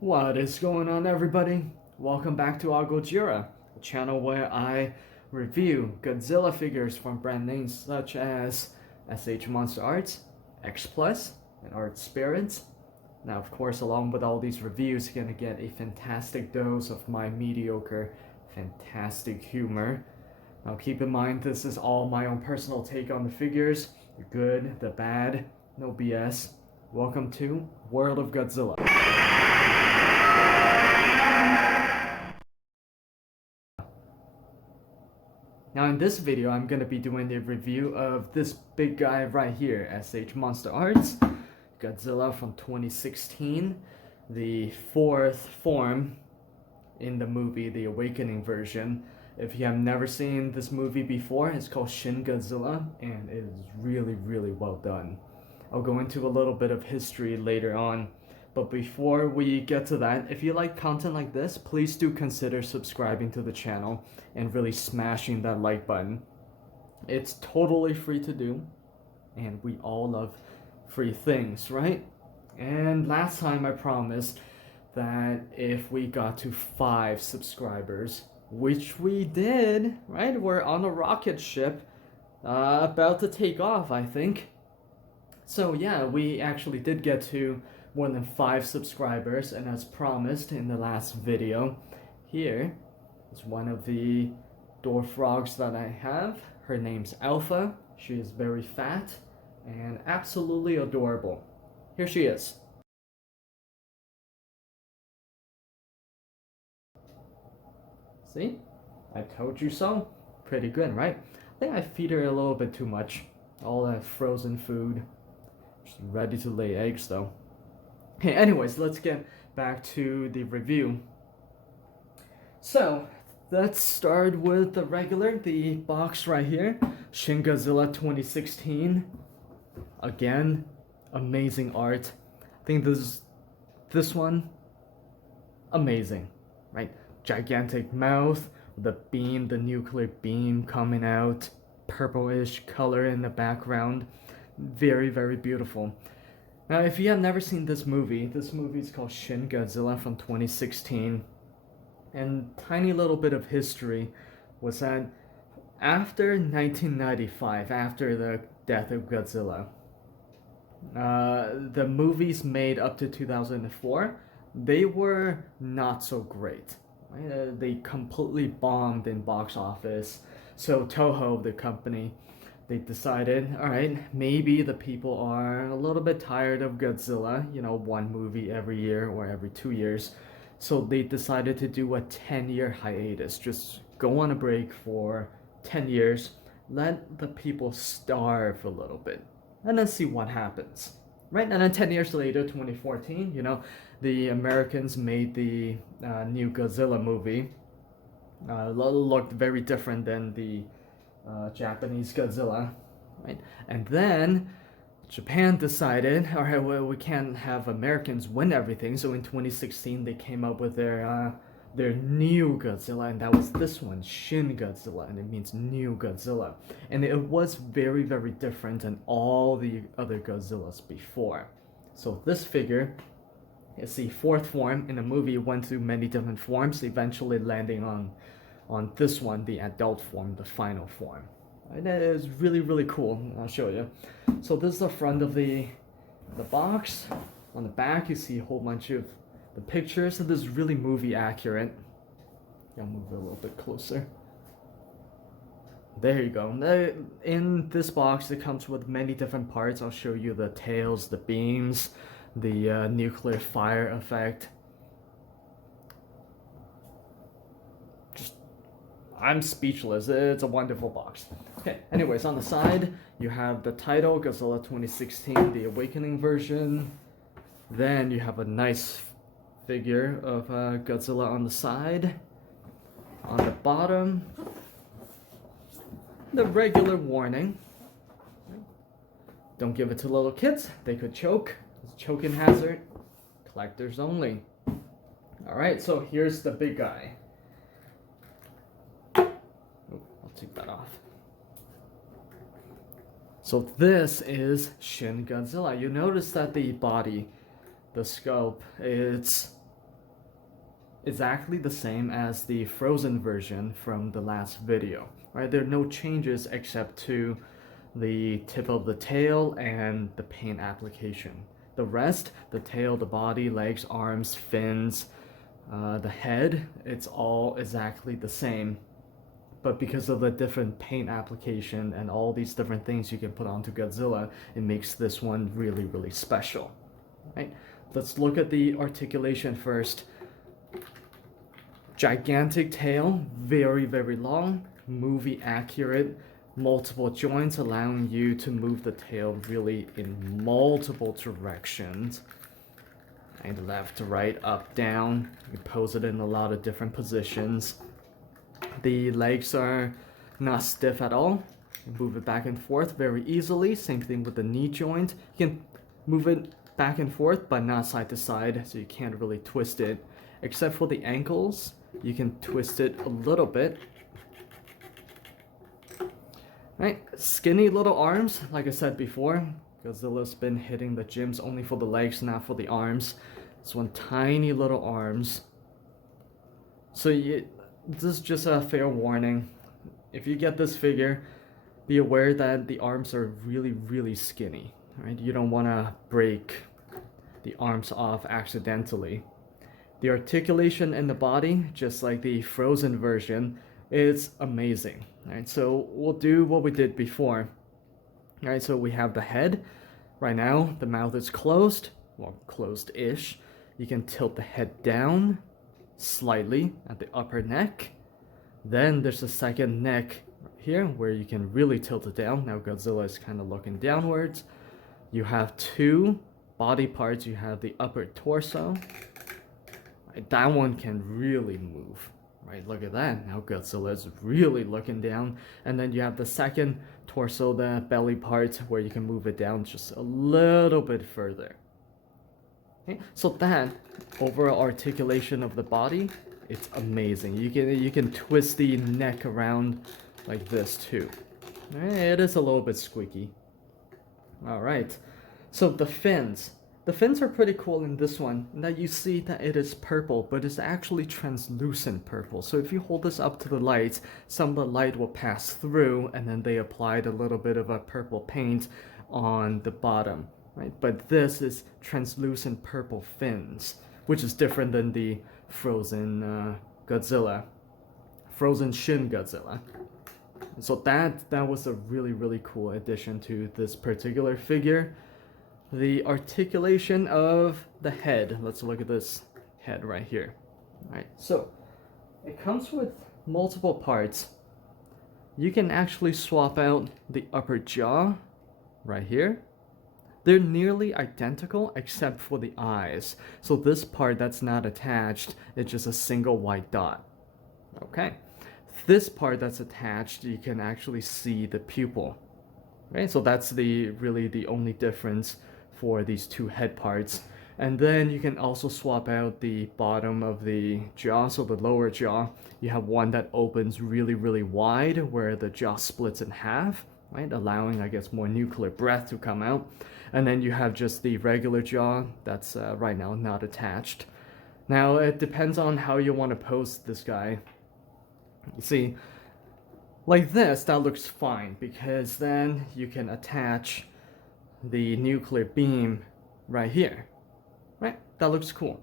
What is going on, everybody? Welcome back to Godzilla, a channel where I review Godzilla figures from brand names such as Monsterarts, X Plus, and Art Spirits. Now, of course, along with all these reviews, you're gonna get a fantastic dose of my mediocre, fantastic humor. Now, keep in mind, this is all my own personal take on the figures, the good, the bad, no BS. Welcome to World of Godzilla. Now in this video, I'm going to be doing a review of this big guy right here, Monsterarts, Godzilla from 2016, the fourth form in the movie, the Awakening version. If you have never seen this movie before, it's called Shin Godzilla, and it is really, really well done. I'll go into a little bit of history later on. But before we get to that, if you like content like this, please do consider subscribing to the channel and really smashing that like button. It's totally free to do, and we all love free things, right? And last time I promised that if we got to 5 subscribers, which we did, right? We're on a rocket ship about to take off, I think. So yeah, we actually did get to more than 5 subscribers, and as promised in the last video, here is one of the dwarf frogs that I have. Her name's Alpha. She is very fat and absolutely adorable. Here she is. See? I told you so. Pretty good, right? I think I feed her a little bit too much. All that frozen food. She's ready to lay eggs though. Okay, anyways, let's get back to the review. So, let's start with the box right here. Shin Godzilla 2016. Again, amazing art. I think this one, amazing, right? Gigantic mouth, the beam, the nuclear beam coming out, purplish color in the background. Very, very beautiful. Now, if you have never seen this movie is called Shin Godzilla from 2016. And tiny little bit of history was that after 1995, after the death of Godzilla, the movies made up to 2004, they were not so great. Right? They completely bombed in box office. So Toho, the company, they decided, all right, maybe the people are a little bit tired of Godzilla, one movie every year or every 2 years. So they decided to do a 10-year hiatus, just go on a break for 10 years, let the people starve a little bit, and then see what happens, right? And then 10 years later, 2014, the Americans made the new Godzilla movie. Looked very different than the Japanese Godzilla, right? And then Japan decided, all right, well, we can't have Americans win everything. So in 2016, they came up with their new Godzilla, and that was this one, Shin Godzilla, and it means new Godzilla. And it was very, very different than all the other Godzillas before. So this figure is the 4th form. In the movie, it went through many different forms, eventually landing on this one, the adult form, the final form. And that is really, really cool. I'll show you. So this is the front of the box. On the back, you see a whole bunch of the pictures. So this is really movie accurate. I'll move it a little bit closer. There you go. In this box, it comes with many different parts. I'll show you the tails, the beams, the nuclear fire effect. I'm speechless. It's a wonderful box. Okay, anyways, on the side, you have the title, Godzilla 2016, the Awakening version. Then you have a nice figure of Godzilla on the side. On the bottom, the regular warning. Don't give it to little kids. They could choke. It's a choking hazard. Collectors only. Alright, so here's the big guy. Take that off. So this is Shin Godzilla. You notice that the body, the scope, it's exactly the same as the frozen version from the last video, right? There are no changes except to the tip of the tail and the paint application. The rest, the tail, the body, legs, arms, fins, the head, it's all exactly the same. But because of the different paint application and all these different things you can put onto Godzilla, it makes this one really, really special. Right? Let's look at the articulation first. Gigantic tail, very, very long, movie accurate, multiple joints allowing you to move the tail really in multiple directions. And left, right, up, down. You can pose it in a lot of different positions. The legs are not stiff at all. You move it back and forth very easily. Same thing with the knee joint. You can move it back and forth, but not side to side, so you can't really twist it. Except for the ankles, you can twist it a little bit. Right, skinny little arms, like I said before. Godzilla's been hitting the gyms only for the legs, not for the arms. This one, tiny little arms. So this is just a fair warning. If you get this figure, be aware that the arms are really, really skinny. Right? You don't want to break the arms off accidentally. The articulation in the body, just like the frozen version, is amazing. Right? So we'll do what we did before. Right? So we have the head. Right now, the mouth is closed, well, closed-ish. You can tilt the head down slightly at the upper neck. Then there's a second neck here where you can really tilt it down. Now Godzilla is kind of looking downwards. You have two body parts. You have the upper torso. Right, that one can really move. Right, look at that. Now Godzilla is really looking down. And then you have the second torso, the belly part, where you can move it down just a little bit further. Okay, so that overall articulation of the body, it's amazing. You can twist the neck around like this too. It is a little bit squeaky. All right, so the fins. The fins are pretty cool in this one, in that you see that it is purple, but it's actually translucent purple. So if you hold this up to the light, some of the light will pass through, and then they applied a little bit of a purple paint on the bottom. Right? But this is translucent purple fins, which is different than the frozen Godzilla, frozen Shin Godzilla. So that was a really, really cool addition to this particular figure. The articulation of the head. Let's look at this head right here. All right, so it comes with multiple parts. You can actually swap out the upper jaw right here. They're nearly identical except for the eyes. So this part that's not attached, it's just a single white dot. Okay. This part that's attached, you can actually see the pupil. Right? So that's really the only difference for these two head parts. And then you can also swap out the bottom of the jaw, so the lower jaw. You have one that opens really, really wide where the jaw splits in half, right? Allowing, I guess, more nuclear breath to come out. And then you have just the regular jaw that's right now not attached. Now, it depends on how you want to pose this guy. You see, like this, that looks fine, because then you can attach the nuclear beam right here. Right? That looks cool.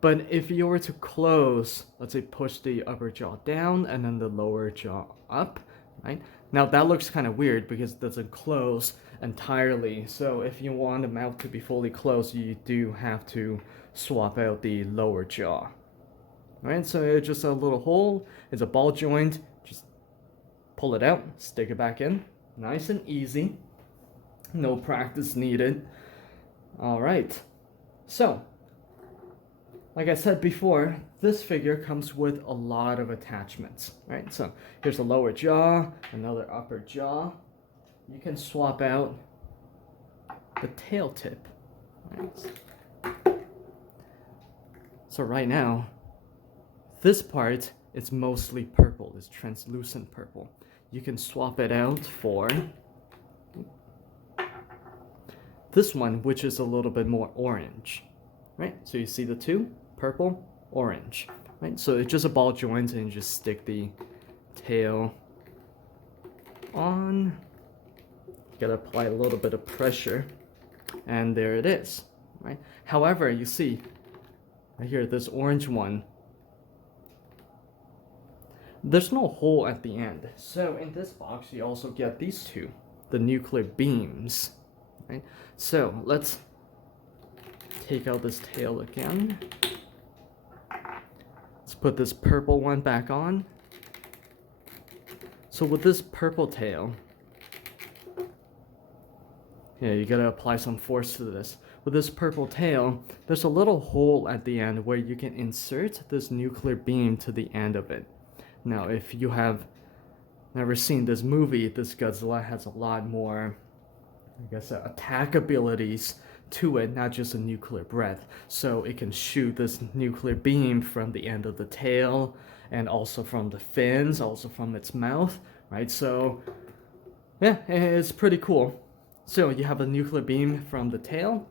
But if you were to close, let's say push the upper jaw down and then the lower jaw up, right? Now that looks kind of weird because it doesn't close entirely. So if you want the mouth to be fully closed, you do have to swap out the lower jaw. Right? So it's just a little hole. It's a ball joint. Just pull it out, stick it back in. Nice and easy. No practice needed. All right. So, like I said before, this figure comes with a lot of attachments, right? So here's a lower jaw, another upper jaw. You can swap out the tail tip. Right? So right now, this part is mostly purple. It's translucent purple. You can swap it out for this one, which is a little bit more orange, right? So you see the two, purple orange, right? So it's just a ball joint, and you just stick the tail on. You gotta apply a little bit of pressure, and there it is, right? However, you see right here, this orange one, there's no hole at the end. So in this box, you also get these two, the nuclear beams, right? So let's take out this tail again. Let's put this purple one back on. So with this purple tail, yeah, you gotta apply some force to this. With this purple tail, there's a little hole at the end where you can insert this nuclear beam to the end of it. Now, if you have never seen this movie, this Godzilla has a lot more, I guess, attack abilities to it, not just a nuclear breath. So it can shoot this nuclear beam from the end of the tail, and also from the fins, also from its mouth, right? So, yeah, it's pretty cool. So you have a nuclear beam from the tail.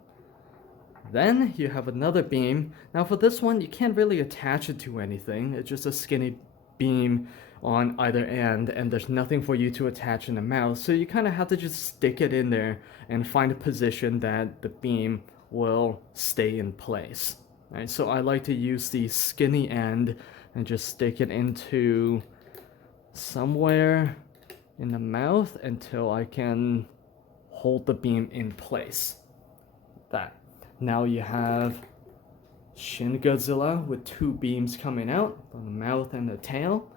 Then you have another beam. Now for this one, you can't really attach it to anything. It's just a skinny beam on either end, and there's nothing for you to attach in the mouth. So you kind of have to just stick it in there and find a position that the beam will stay in place. Right? So I like to use the skinny end and just stick it into somewhere in the mouth until I can hold the beam in place. That. Now you have Shin Godzilla with two beams coming out from the mouth and the tail.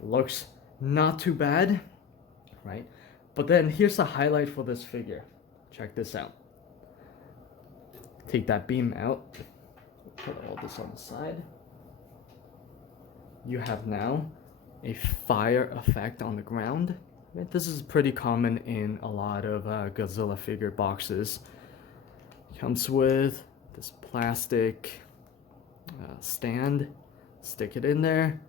Looks not too bad, right? But then here's the highlight for this figure. Check this out. Take that beam out. Put all this on the side. You have now a fire effect on the ground. This is pretty common in a lot of Godzilla figure boxes. Comes with this plastic stand. Stick it in there.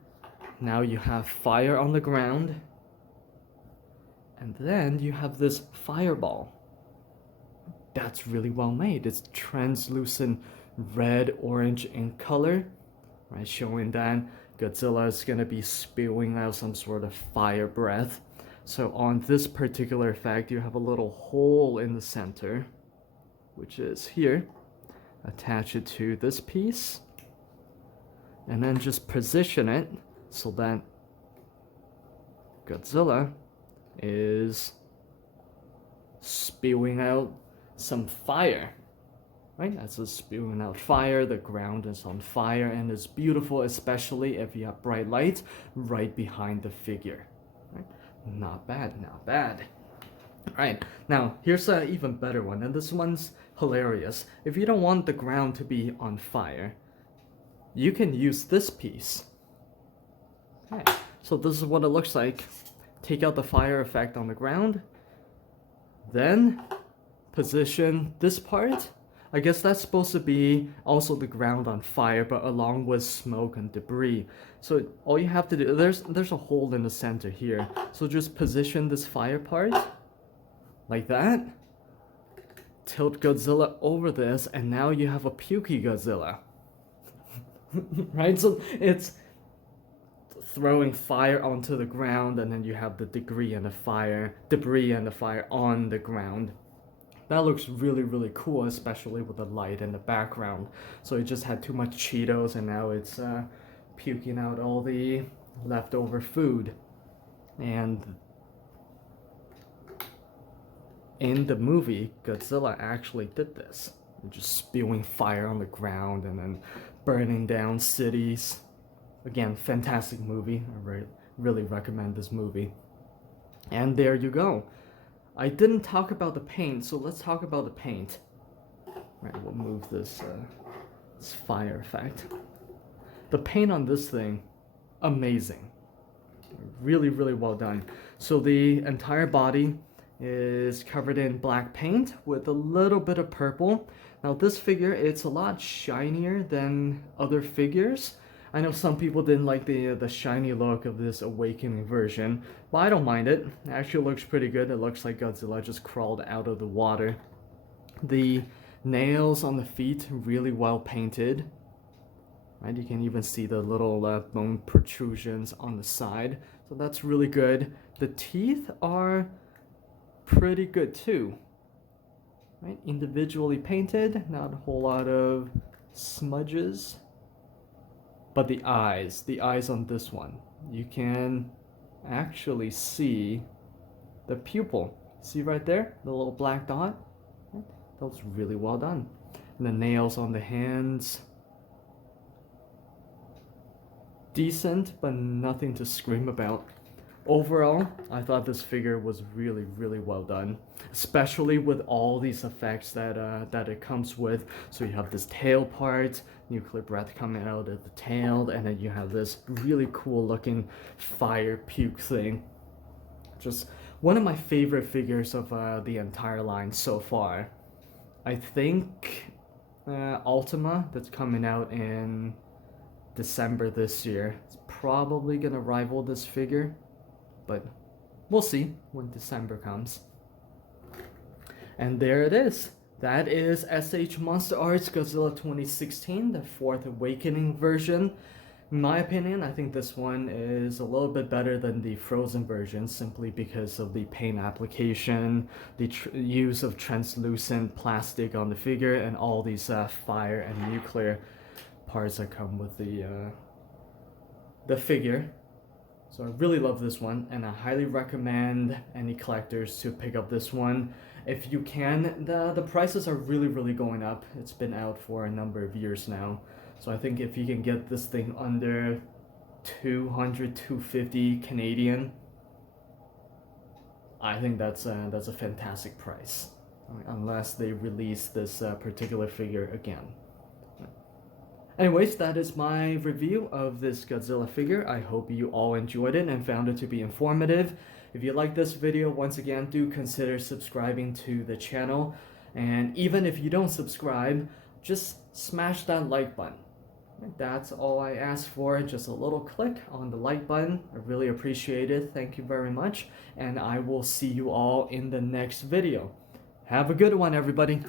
Now you have fire on the ground. And then you have this fireball. That's really well made. It's translucent red, orange in color, right? Showing that Godzilla is gonna be spewing out some sort of fire breath. So on this particular effect, you have a little hole in the center, which is here. Attach it to this piece, and then just position it so that Godzilla is spewing out some fire, right? As it's spewing out fire, the ground is on fire, and it's beautiful, especially if you have bright lights right behind the figure, right? Not bad, not bad. Alright, now here's an even better one, and this one's hilarious. If you don't want the ground to be on fire, you can use this piece. Okay, so this is what it looks like. Take out the fire effect on the ground, then position this part. I guess that's supposed to be also the ground on fire, but along with smoke and debris. So all you have to do, there's a hole in the center here. So just position this fire part like that. Tilt Godzilla over this, and now you have a pukey Godzilla. Right? So it's throwing fire onto the ground, and then you have the debris and the fire on the ground. That looks really, really cool, especially with the light in the background. So it just had too much Cheetos, and now it's puking out all the leftover food. And in the movie, Godzilla actually did this. Just spewing fire on the ground and then burning down cities. Again, fantastic movie. I really recommend this movie. And there you go. I didn't talk about the paint, so let's talk about the paint. Right, we'll move this fire effect. The paint on this thing, amazing. Really, really well done. So the entire body is covered in black paint with a little bit of purple. Now this figure, it's a lot shinier than other figures. I know some people didn't like the shiny look of this Awakening version, but I don't mind it. It actually looks pretty good. It looks like Godzilla just crawled out of the water. The nails on the feet, really well painted. right? You can even see the little bone protrusions on the side, so that's really good. The teeth are pretty good too, right? Individually painted, not a whole lot of smudges. But the eyes on this one, you can actually see the pupil. See right there, the little black dot? That was really well done. And the nails on the hands, decent, but nothing to scream about. Overall, I thought this figure was really, really well done, especially with all these effects that it comes with. So you have this tail part, nuclear breath coming out of the tail, and then you have this really cool looking fire puke thing. Just one of my favorite figures of the entire line so far. I think Ultima, that's coming out in December this year, is probably gonna rival this figure, but we'll see when December comes. And there it is. That is SH Monsterarts Godzilla 2016, the Fourth Awakening version. In my opinion, I think this one is a little bit better than the Frozen version, simply because of the paint application, the use of translucent plastic on the figure, and all these fire and nuclear parts that come with the figure. So I really love this one, and I highly recommend any collectors to pick up this one. If you can, the prices are really going up. It's been out for a number of years now. So I think if you can get this thing under 200, 250 Canadian, I think that's a fantastic price, unless they release this particular figure again. Anyways, that is my review of this Godzilla figure. I hope you all enjoyed it and found it to be informative. If you like this video, once again, do consider subscribing to the channel. And even if you don't subscribe, just smash that like button. That's all I ask for, just a little click on the like button. I really appreciate it. Thank you very much. And I will see you all in the next video. Have a good one, everybody.